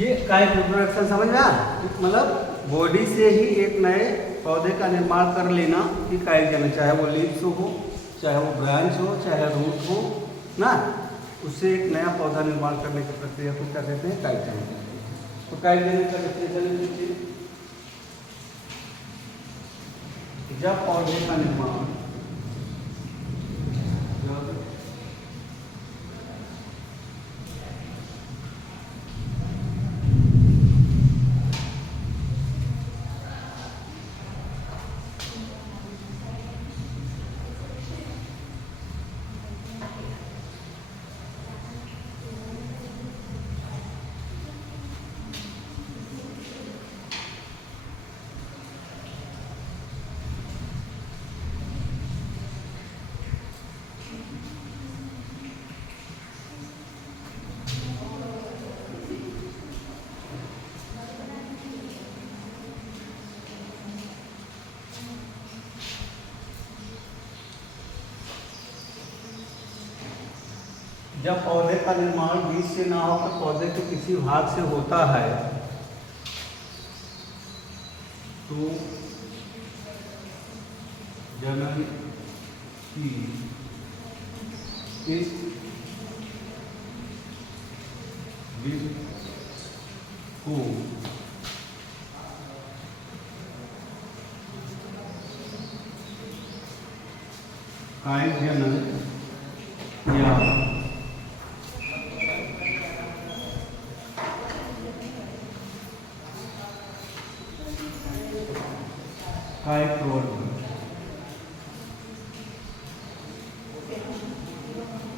ये kite reproduction समझ में आया? मतलब बॉडी से ही एक नए पौधे का निर्माण कर लेना कि काइट जनन, चाहे वो लीव्स हो, चाहे वो ब्रांच हो, चाहे रूट हो ना, उससे एक नया पौधा निर्माण करने की प्रक्रिया को क्या कहते हैं? काइट जनन कहते हैं। तो काइट जनन का डेफिनेशन लीजिए, जब पौधे का निर्माण जब पौधे का निर्माण बीज से ना होकर पौधे के किसी भाग से होता है तो जनन की इस विधि को काइट जनन या काइट प्रवर्धन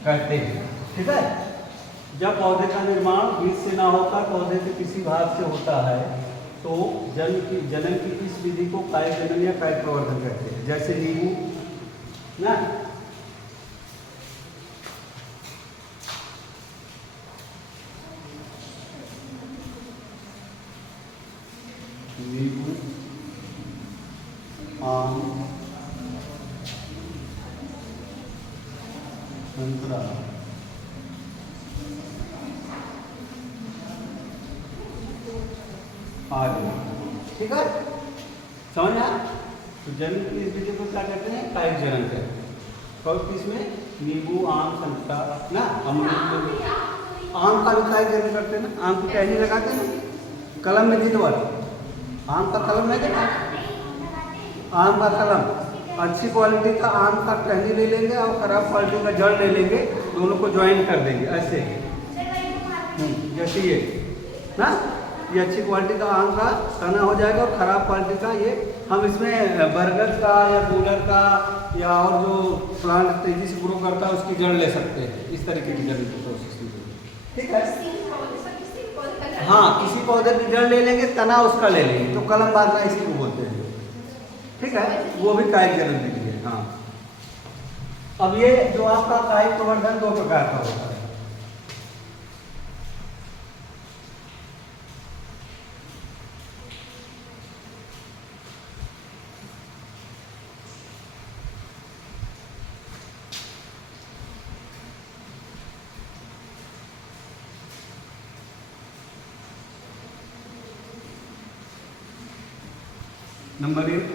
कहते हैं। ठीक है, जब पौधे का निर्माण बीज से ना होकर पौधे के किसी भाग से होता है तो जनन की इस विधि को काइट जनन या काइट प्रवर्धन कहते हैं। जैसे नींबू ना, नींबू, आम, संतरा, आदि। ठीक है, समझ आया? तो जनन की इस विधि को क्या कहते हैं? काइट जनन कहते हैं। कौन किसमें? नींबू, आम, संतरा ना, अमरूद। आम का भी काइट जनन करते हैं ना, आम की टहनी लगाते हैं ना, कलम में जीत वाली आम का कलम नहीं देखा? आम का कलम अच्छी क्वालिटी का आम का टहनी ले लेंगे और खराब क्वालिटी का जड़ ले लेंगे, दोनों को ज्वाइन कर देंगे ऐसे। जैसे ये ना, ये अच्छी क्वालिटी का आम का तना हो जाएगा और ख़राब क्वालिटी का ये, हम इसमें बरगद का या गूलर का या और जो प्लांट तेजी से ग्रो करता है उसकी जड़ ले सकते हैं। इस तरीके की जड़ की प्रोसेस की जाएगी। ठीक है, हाँ, किसी पौधे की जड़ ले लेंगे, तना उसका ले लेंगे, तो कलम बांधना इसी को बोलते हैं। ठीक है, वो भी काइट जनन विधि है। हाँ, अब ये जो आपका काइट प्रवर्धन दो प्रकार का होता है। नंबर 1,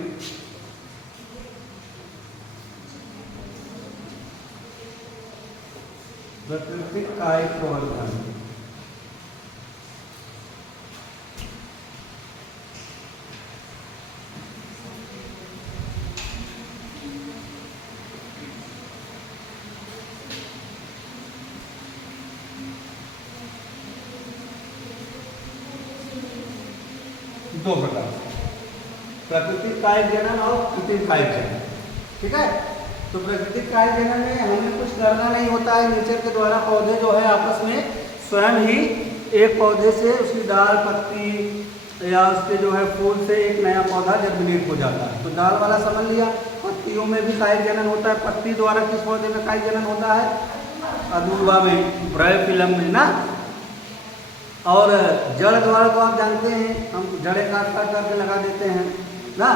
प्राकृतिक काइट प्रवर्धन। दो प्रकार, प्राकृतिक काइट जनन और कृत्रिम काइट जनन। ठीक है, तो प्राकृतिक काइट जनन में हमें कुछ करना नहीं होता है, नेचर के द्वारा पौधे जो है आपस में स्वयं ही एक पौधे से उसकी दाल, पत्ती या उसके जो है फूल से एक नया पौधा जर्मिनेट हो जाता है। तो दाल वाला समझ लिया, पत्तियों में भी काइट जनन होता है। पत्ती द्वारा किस पौधे में काइट जनन होता है? अदूबा में, ब्रायोफिलम में ना। और जड़ द्वारा तो आप जानते हैं, हम जड़ें काट काट करके लगा देते हैं ना।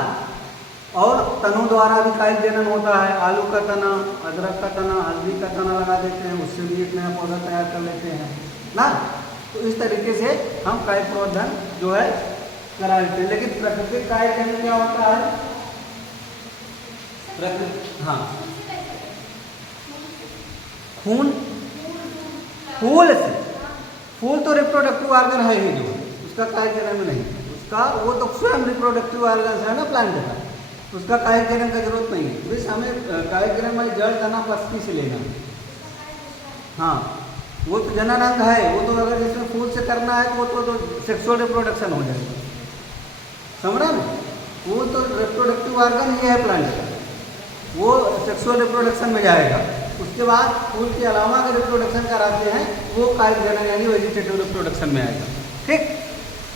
और तनों द्वारा भी काइट जनन होता है। आलू का तना, अदरक का तना, हल्दी का तना लगा देते हैं, उससे भी एक नया पौधा तैयार कर लेते हैं ना। तो इस तरीके से हम काय प्रवर्धन जो है करा देते हैं। लेकिन प्राकृतिक काय जन्म क्या होता है? प्रकृति, हाँ, खून, फूल से, फूल तो रिप्रोडक्टिव ऑर्गन है ही, जो उसका काय जन्म नहीं, उसका वो तो स्वयं रिप्रोडक्टिव ऑर्गन है ना प्लांट का, उसका काय जन्म का जरूरत नहीं है। बस हमें काय जन्म वाली जड़ तना पत्ती से लेना। हाँ, वो तो जनन अंग है, वो तो अगर जिसमें फूल से करना है तो वो तो सेक्सुअल रिप्रोडक्शन हो जाएगा, समझ रहे हैं? वो तो रिप्रोडक्टिव ऑर्गन ही है प्लांट का, वो सेक्सुअल रिप्रोडक्शन में जाएगा। उसके बाद फूल के अलावा अगर रिप्रोडक्शन कराते हैं वो काय जनन यानी वेजिटेटिव रिप्रोडक्शन में आएगा। ठीक,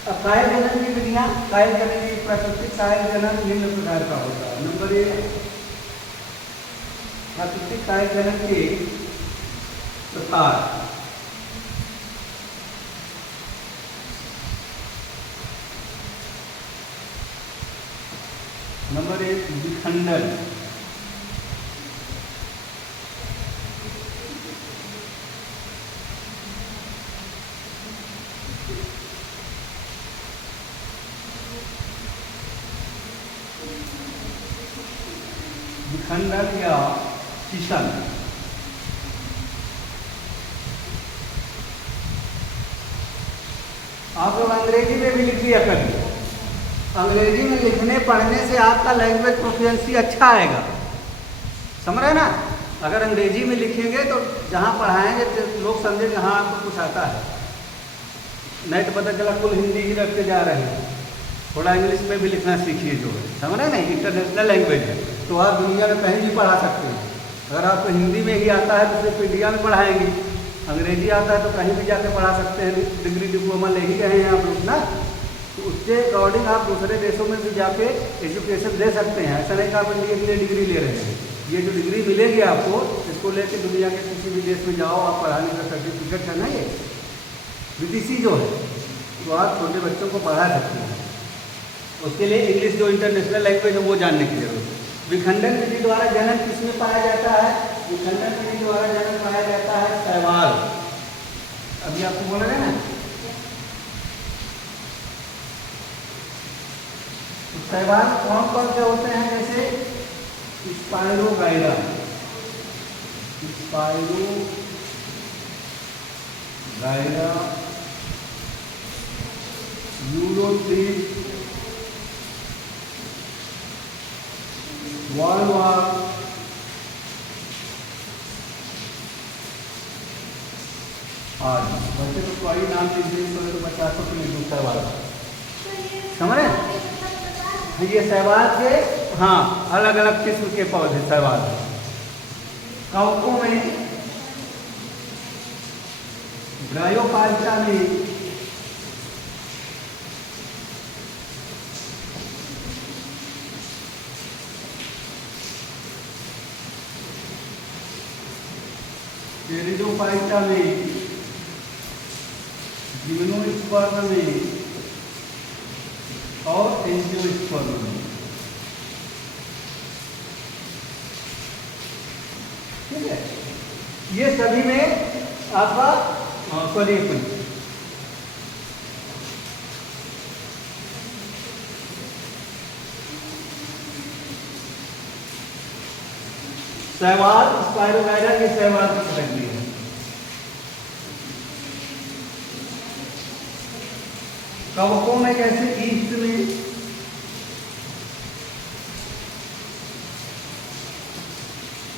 अब काय जनन की विधियाँ, काय जनन की प्राकृतिक काय जनन निम्न प्रकार का होता है। नंबर 1, प्राकृतिक काय जनन के प्रकार। नंबर 1, विखंडन। विखंडन या फिशन। आप लोग अंग्रेजी में भी लिखिए कभी, अंग्रेजी में लिखने पढ़ने से आपका लैंग्वेज प्रोफिशिएंसी अच्छा आएगा, समझ रहे ना? अगर अंग्रेजी में लिखेंगे तो जहाँ पढ़ाएंगे तो लोग समझे कि हाँ आपको कुछ आता है, नहीं तो पता चला कुल हिंदी ही रखते जा रहे हैं। थोड़ा इंग्लिश में भी लिखना सीखिए, जो है, समझ रहे नहीं, इंटरनेशनल लैंग्वेज है तो आप दुनिया में कहीं भी पढ़ा सकते हैं। अगर आपको हिंदी में ही आता है तो सिर्फ इंडिया में पढ़ाएंगे, अंग्रेजी आता है तो कहीं भी जाके पढ़ा सकते हैं, डिग्री डिप्लोमा ले ही रहे हैं आप लोग ना, तो उसके अकॉर्डिंग आप दूसरे देशों में भी जाके एजुकेशन दे सकते हैं। ऐसा नहीं कि आप इंडिया के लिए डिग्री ले रहे हैं, ये जो डिग्री मिलेगी आपको, इसको लेके दुनिया के किसी भी देश में जाओ, आप पढ़ाने का सर्टिफिकेट है ना, ये बीटीसी जो है, तो आप छोटे बच्चों को पढ़ा सकते हैं। उसके लिए इंग्लिश जो इंटरनेशनल लैंग्वेज है वो जानने की जरूरत है। विखंडन विधि द्वारा जनन किसमें पाया जाता है? विखंडन विधि द्वारा जनन पाया जाता है शैवाल। अभी आपको बोल रहे हैं ना, तो शैवाल कौन कौन से होते हैं? जैसे स्पाइरोगाइरा, स्पाइरोगाइरा, यूलोथ्रीप, वॉलवार, आदि। वैसे तो कोई नाम लीजिए तो बच्चा को नहीं दूसरा वाला, समझ रहे? ये शैवाल के, हाँ, अलग अलग किस्म के पौधे शैवाल है। कवकों में, ब्रायोफाइटा में, टेरिडोफाइटा में, जिम्नोस्पर्म में और एंजियोस्पर्म में। ठीक है, ये सभी में आपका क्वालिफिकेशन। शैवाल, स्पाइरोगाइरा की शैवाल की लगती है। कवकों में कैसे? ईस्ट में,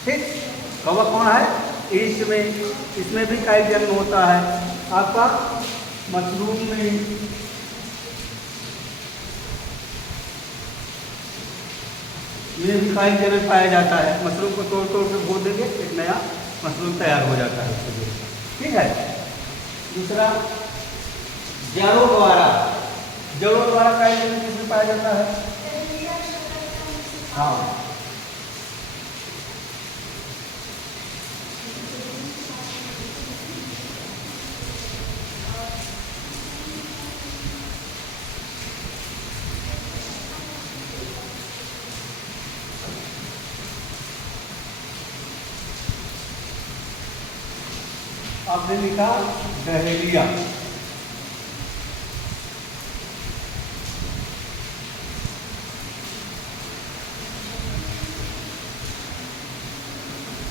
ठीक, कवक कौन है? ईस्ट में, इसमें भी काय जन्म होता है। आपका मशरूम में, ये भी काय जन्म पाया जाता है। मशरूम को तोड़ तोड़ के बो देंगे, एक नया मशरूम तैयार हो जाता है उसके लिए, ठीक है। दूसरा, जड़ों द्वारा, जड़ों द्वारा काय जन्म किसमें पाया जाता है? हाँ, आपने लिखा डहेलिया,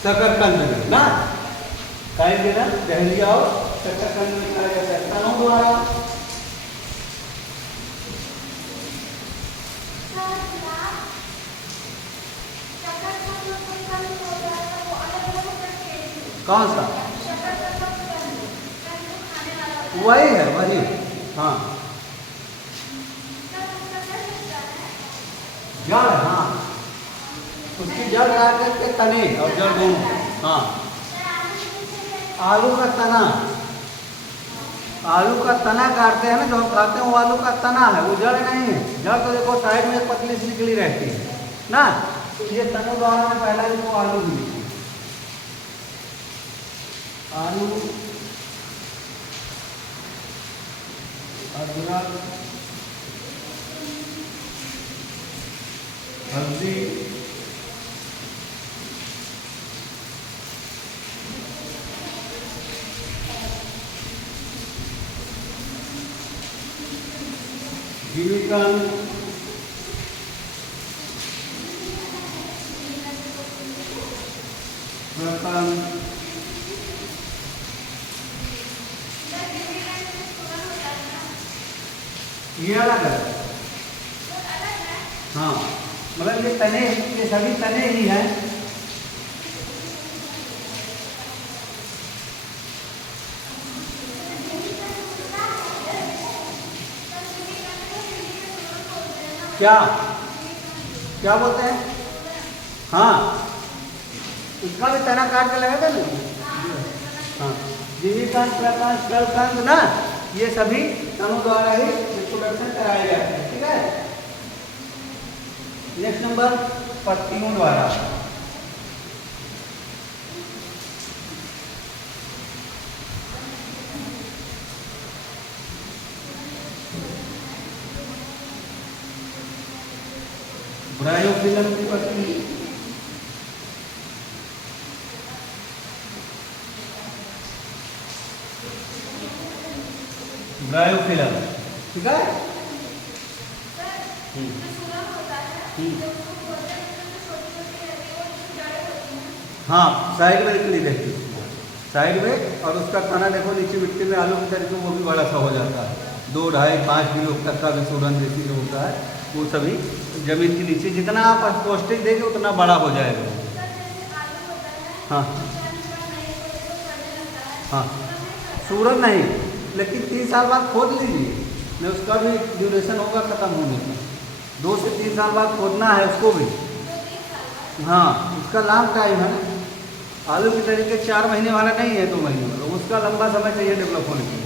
शकरकंद में ना, कायिक जनन दहलिया और शकरकंद में कहा जाता है तनों द्वारा। कौन सा? वही है वही, हाँ जड़, हाँ उसकी जड़ काट करके तने और जड़ दोनों, हाँ आलू का तना, आलू का तना काटते हैं ना जो हम खाते हैं वो आलू का तना है, वो जड़ नहीं है। जड़ तो देखो साइड में पतली सी निकली रहती है ना, तो ये तनों द्वारा में पहला भी वो आलू भी लिखी, आलू अदरक हल्दी जीविकन प्रकंद ये अलग है, हाँ मतलब ये तने, ये सभी तने ही हैं। क्या क्या बोलते हैं? हाँ उसका भी तना काट के लगेगा ना, हाँ जीविकांत प्रकाश जलकांत ना, ये सभी तनों द्वारा ही रिप्रोडक्शन कराया जाता है। ठीक है, नेक्स्ट नंबर पत्तियों द्वारा। ब्रायोफिलम की पत्ती, ब्रायोफिलम, ठीक है। हाँ साइड में निकली रहती है, साइड में, और उसका तना देखो नीचे मिट्टी में आलू की तरीके वो भी बड़ा सा हो जाता है, 2, 2.5, 5 किलो तक का भी सूरन देसी जो होता है वो सभी जमीन के नीचे, जितना आप पौष्टिक देंगे उतना बड़ा हो जाएगा। हाँ हाँ सूरन नहीं, लेकिन 3 साल बाद खोद लीजिए, नहीं उसका भी ड्यूरेशन होगा ख़त्म होने का, 2 से 3 साल बाद खोदना है उसको भी। हाँ उसका लॉन्ग टाइम है ना, आलू की तरीके 4 महीने वाला नहीं है, 2 महीने वाला, उसका लंबा समय चाहिए डेवलप होने के लिए।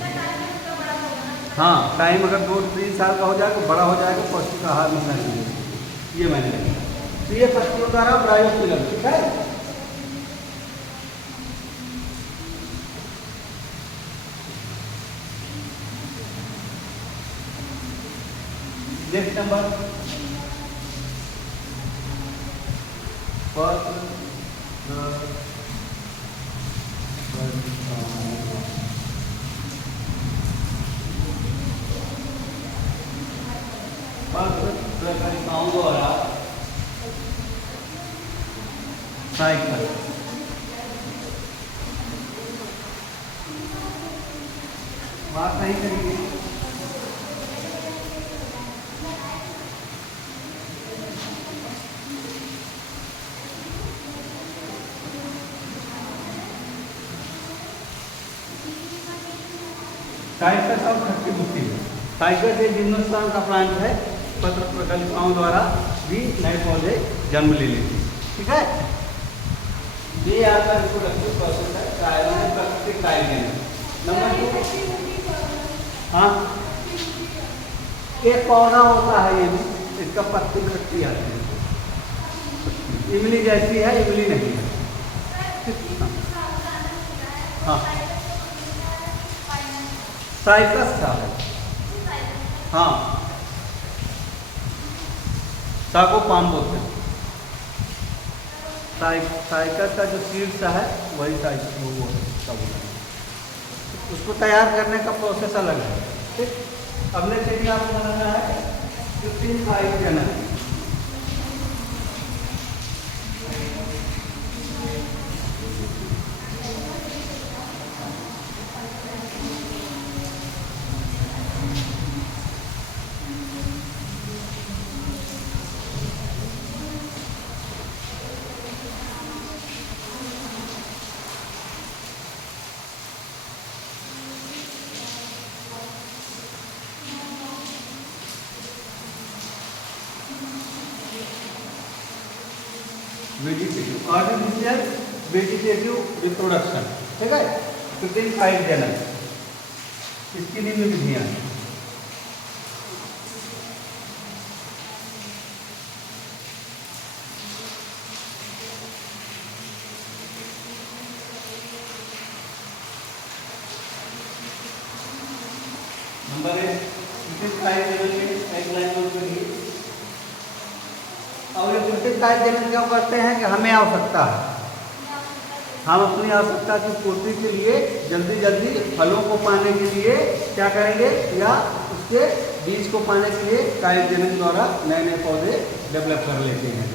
हाँ टाइम अगर 2-3 साल का हो जाएगा, बड़ा हो जाएगा, पौष्टिक आहार मिलना चाहिए, ये मैंने लिखा। तो ये पत्तियों द्वारा ब्रायोफिलम, ठीक है। नेक्स्ट नंबर पत्र प्रकाशिकाओं द्वारा साइकिल, बात नहीं करेंगे। साइकस और खट्टी बुट्टी, साइकस एक हिंदुस्तान का प्लांट है, पत्र प्रकल्पाओं द्वारा भी नए पौधे जन्म ले लेते हैं। ठीक है, ये आपका रिप्रोडक्टिव प्रोसेस है, प्राकृतिक कायलियन। नंबर 2, हाँ एक पौधा होता है, ये भी इसका पत्ती खट्टी आती है, इमली जैसी है, इमली नहीं है। हाँ साइकस था है, हाँ सागो पाम बोलते हैं। साइकस का जो सीड्स है वही साइकस वो बोलते हैं, उसको तैयार करने का प्रोसेस अलग है। ठीक, अगले से भी आपको बनाना है 15 जनन। वेजिटेटिव आर्टिफिशियल वेजिटेटिव रिप्रोडक्शन, ठीक है, कृत्रिम कायिक जनन, इसकी निम्न विधियां। नंबर 1 कृत्रिम कायिक जनन में एक लाइन नोट करिए। और ये कृत्रिम कायिक जनन क्यों करते हैं कि हमें आवश्यकता है, हम अपनी आवश्यकता की पूर्ति के लिए जल्दी जल्दी फलों को पाने के लिए क्या करेंगे, या उसके बीज को पाने के लिए कायिक जनन द्वारा नए नए पौधे डेवलप कर लेते हैं,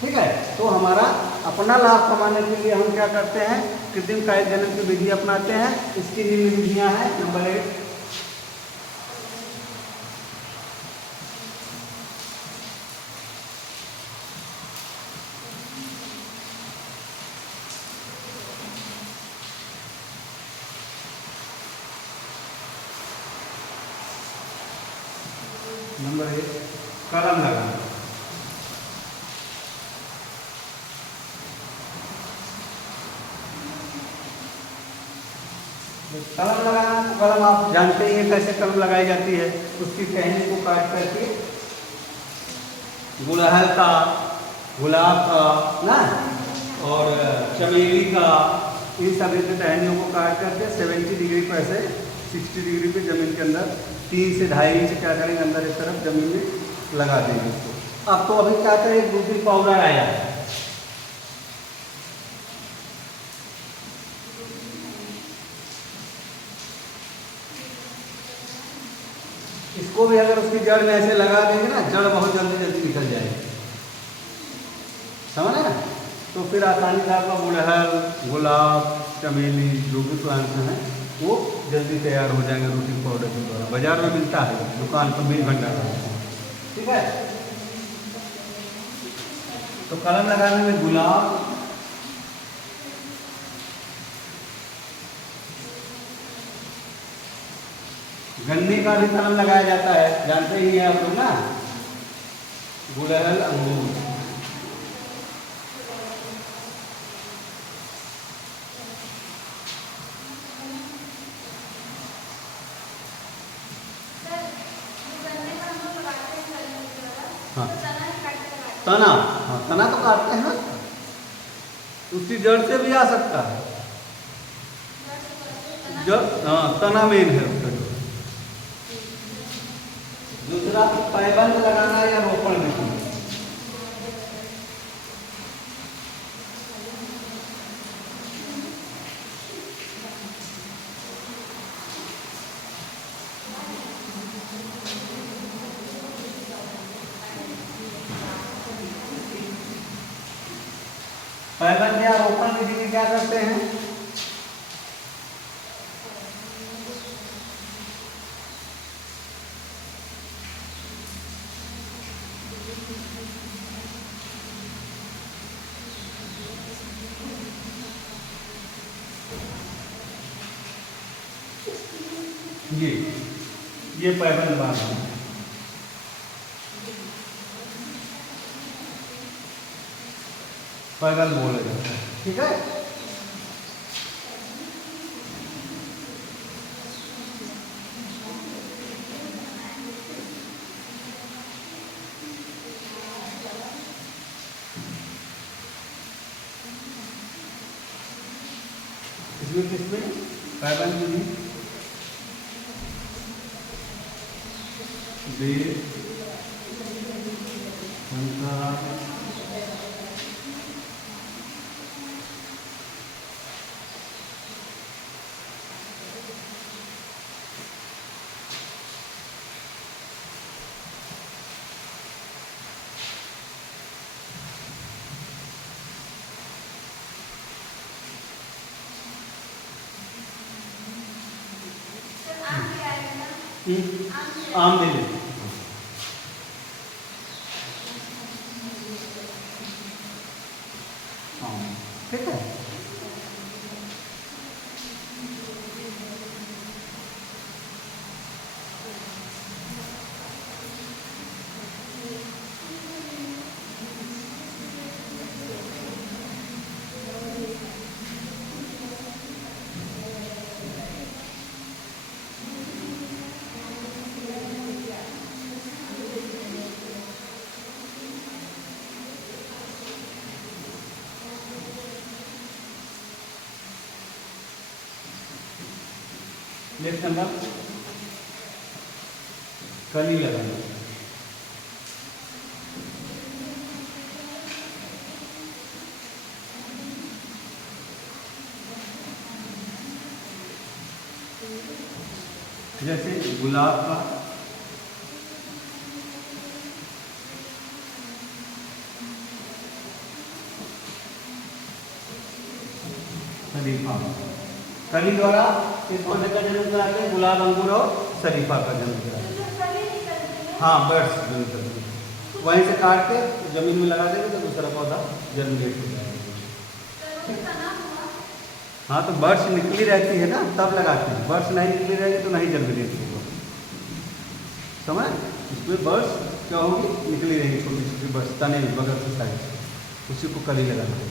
ठीक है। तो हमारा अपना लाभ कमाने के लिए हम क्या करते हैं, कृत्रिम कायिक जनन की विधि अपनाते हैं। इसकी निम्न विधियां हैं। नंबर 1 कलम लगाना। कलम लगाना, कलम आप जानते ही हैं कैसे कलम लगाई जाती है। उसकी टहनी को काट करके गुड़हल का, गुलाब का ना, और चमेली का, इन सभी की टहनियों को काट करके 70 डिग्री पर से 60 डिग्री पे जमीन के अंदर 3 से 2.5 इंच क्या करेंगे, अंदर एक तरफ जमीन में लगा देंगे उसको। अब तो अभी क्या करें, ब्रूटिंग पाउडर आया है, इसको भी अगर उसकी जड़ में ऐसे लगा देंगे ना, जड़ बहुत जल्दी जल्दी निकल जाएगी, समझ ना। तो फिर आसानी से आपका गुड़हल, गुलाब, चमेली जो भी प्लांट्स हैं वो जल्दी तैयार हो जाएंगे रूटिंग पाउडर के द्वारा। बाजार में मिलता है, दुकान पर मिल भंडार में, ठीक है। तो कलम लगाने में गुलाब, गन्ने का भी कलम लगाया जाता है, जानते ही हैं आप लोग ना, गुड़हल, अंगूर। हाँ तना, हाँ तना तो काटते हैं ना, उसकी जड़ से भी आ सकता है, जड़, हाँ तना मेन है उसका। दूसरा पैबंद लगाना या रोपण विधि। पैबंद या रोपण विधि में क्या करते हैं, ये पैबंद बांधना, पैबंद बोला जाता है, ठीक है। इसमें किसमें पैबंद विधि, बेल, संतरा, आम दे लेते, ठीक है। नेक्स्ट नंबर कली लगाना। जैसे गुलाब का शरीफा, कली द्वारा इस पौधे का जन्म कराते हैं, गुलाब, अंगूर और शरीफा का जन्म कराते हैं। हाँ, बर्ड्स जो निकलते हैं वहीं से काट के जमीन में लगा देंगे तो दूसरा पौधा जर्मिनेट हो जाएगा। हाँ, तो बर्ड्स निकली रहती है ना तब लगाते हैं, बर्ड्स नहीं निकली रहेगी तो नहीं जर्मिनेट होगा। समझ? इसमें बर्ड्स क्या होगी, निकली रहेगी छोटी छोटी बर्ड्स तने बगल से साइड से, उसी को कली लगाना है।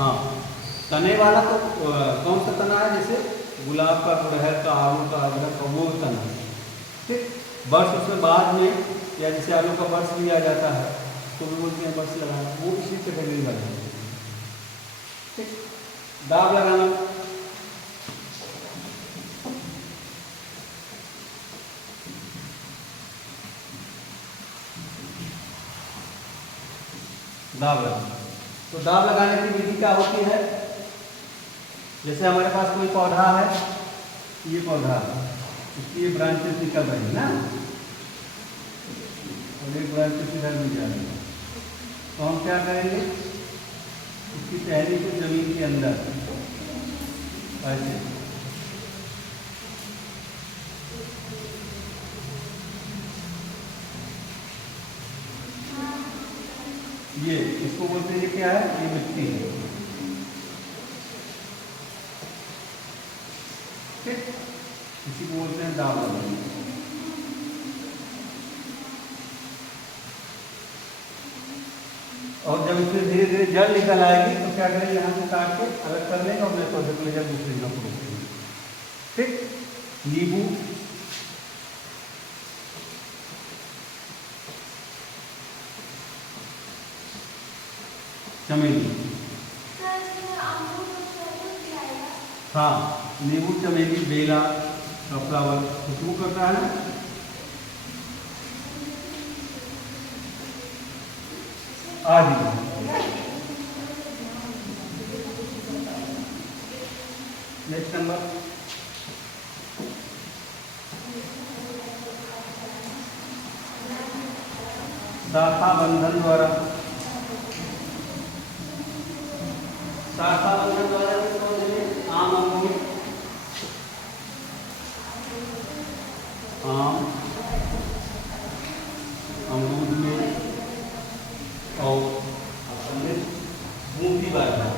हाँ, तने वाला तो कौन सा तना है, जैसे गुलाब का, गुड़हल का, आलू का, अदरक का, वो तना है। ठीक, बर्ड्स उसमें बाद में, या जैसे आलू का बर्ड्स भी आ जाता है तो भी बोलते हैं बर्ड्स लगाना, वो इसी कैटेगरी वाला है। ठीक, दाग लगाना, दाग लगाना। तो दाग लगाने की विधि क्या होती है, जैसे हमारे पास कोई पौधा है, ये पौधा है, इसकी ये ब्रांचेस निकल रही है ना, और एक ब्रांचेस इधर भी जा रही है, तो हम क्या करेंगे, इसकी टहनी को जमीन के अंदर ऐसे ये, इसको बोलते हैं, ये क्या है, ये मिट्टी है। ठीक, इसी को बोलते हैं दाग लगाना। और जब इसमें धीरे धीरे जल निकल आएगी तो क्या करेंगे, यहाँ से काट के अलग कर लेंगे और अपने पौधे को ले जाकर दूसरी जगह को रोकेंगे। ठीक, नींबू, चमेली, हाँ, नींबू, चमेली, बेला का फ्लावर खुशबू करता है ना। आदि, नेक्स्ट नंबर शाखा बंधन द्वारा, शाखा बंधन द्वारा आम, अंगूर, आम, अमरूद में और मूंगफली बाजरा।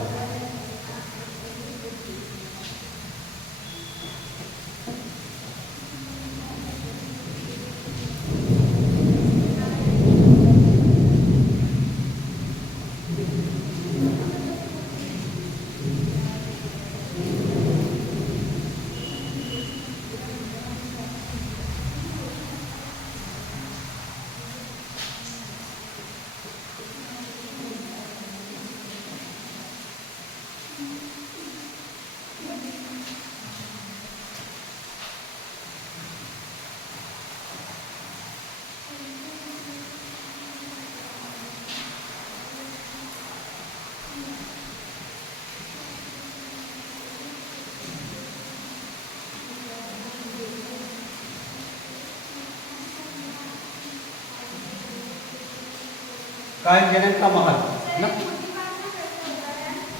कायम जनक का महल ना,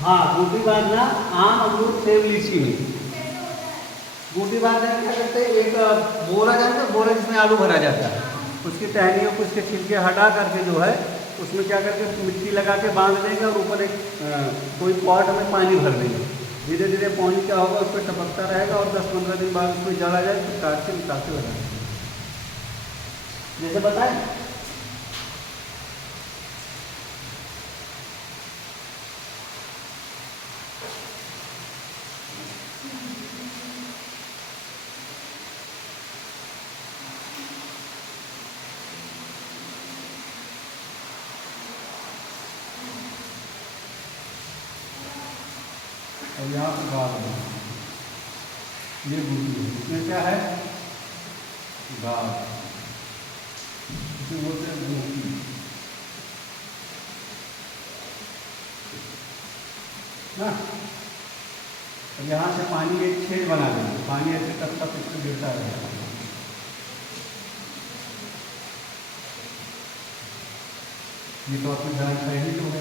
हाँ, बूटी बांधना आम, अमरूद, सेब, लीची में। बूटी बांधने में क्या करते हैं, एक बोरा जानते हैं, बोरा जिसमें आलू भरा जाता है, उसकी टहनियों को, उसके छिलके हटा करके जो है उसमें क्या करके मिट्टी लगा के बांध देंगे और ऊपर एक कोई पॉट में पानी भर देंगे। धीरे धीरे पानी क्या होगा उस पर टपकता रहेगा और 10-15 दिन बाद उसमें जल आ जाए तो काट के निकाल के लगा देंगे, जैसे बताएं। और यहाँ पर डाल दें, ये बूटी है, इसमें क्या है, गाद, इसे बोलते हैं बूटी ना। अब यहाँ से पानी एक छेद बना देंगे, पानी ऐसे तब तक इससे गिरता रहेगा। ये तो आपको जानकारी ही तो है।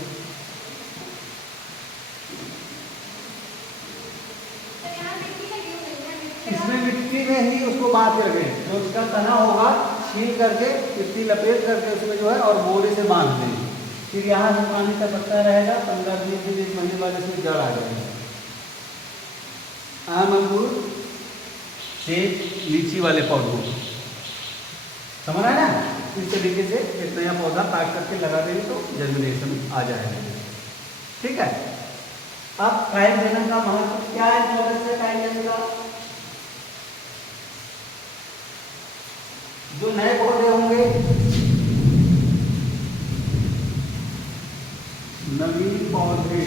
इसमें मिट्टी में ही उसको बांध के रखें, जो उसका तना होगा छील करके मिट्टी लपेट करके उसमें जो है और बोरे से बांध दें। फिर यहाँ से पानी टपकता रहेगा, 15 दिन 1 महीने बाद इसमें जड़ आ जाएगा। आम, अंगूर, सेब, लीची वाले पौधों समझ आया ना। इस तरीके से एक नया पौधा काट करके लगा देंगे तो जर्मिनेशन आ जाएगा। ठीक है। अब कायल जनन का महत्व क्या है, इंपॉर्टेंस है कायल जनन का। जो नए पौधे होंगे, नवीन पौधे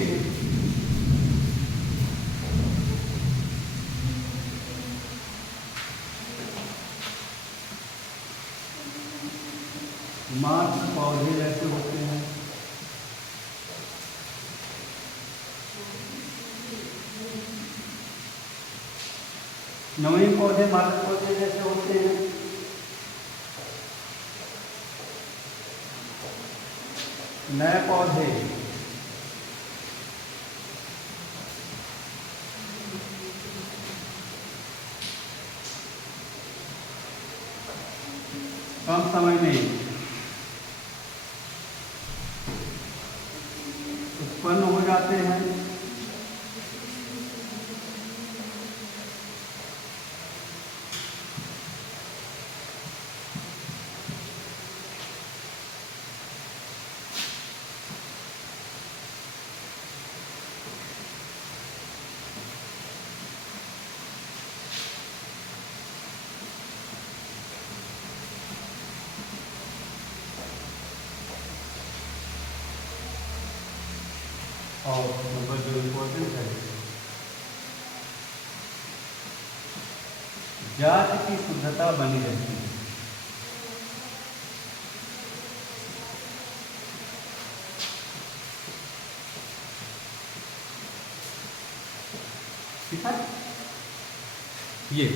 मार्च पौधे जैसे होते हैं, नवीन पौधे मार्च पौधे जैसे होते हैं। नए पौधे कम समय में उत्पन्न हो जाते हैं। और नंबर जो इम्पोर्टेंट है, जात की शुद्धता बनी रहती है। ठीक है। ये